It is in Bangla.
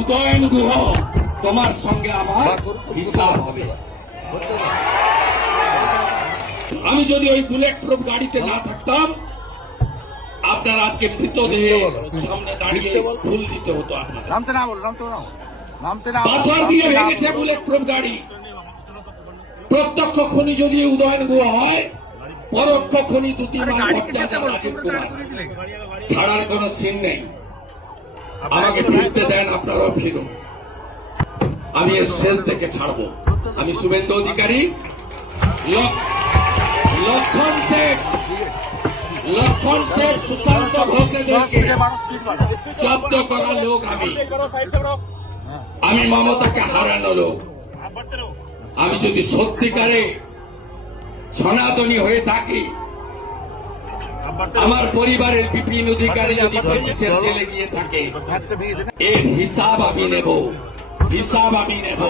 উদয়ন গুহ তোমার সঙ্গে আমার হিসাব হবে। আমি যদি ওই বুলেট প্রুফ গাড়িতে না থাকতাম আপনার আজকে মৃতদেহে সামনে দাঁড়িয়ে ফুল দিতে হতো আপনার নামতে না বলো নামতে না নামতে না পাথর দিয়ে ভেঙেছে বুলেট প্রুফ গাড়ি। প্রত্যক্ষ খনি যদি উদয়ন গুহ হয় পরোক্ষ খনি ভট্টাচার্য রাজীব কুমার ছাড়ার কোনো সিন নেই। আমাকে ফিরতে দেন ফিরুন আমি এর শেষ থেকে ছাড়বো আমি শুভেন্দু অধিকারী লক্ষণ শেখ লক্ষণ শেখ সুশান্ত ঘোষেদেরকে। জব্দ করা লোক আমি আমি মমতাকে হারানো লোক আমি যদি সত্যিকারে সনাতনী হয়ে থাকি আমার পরিবারের বিপিন অধিকারী যদি পুলিশের জেলে গিয়ে থাকে। না? এর হিসাব আমি নেব। হিসাব আমি নেব।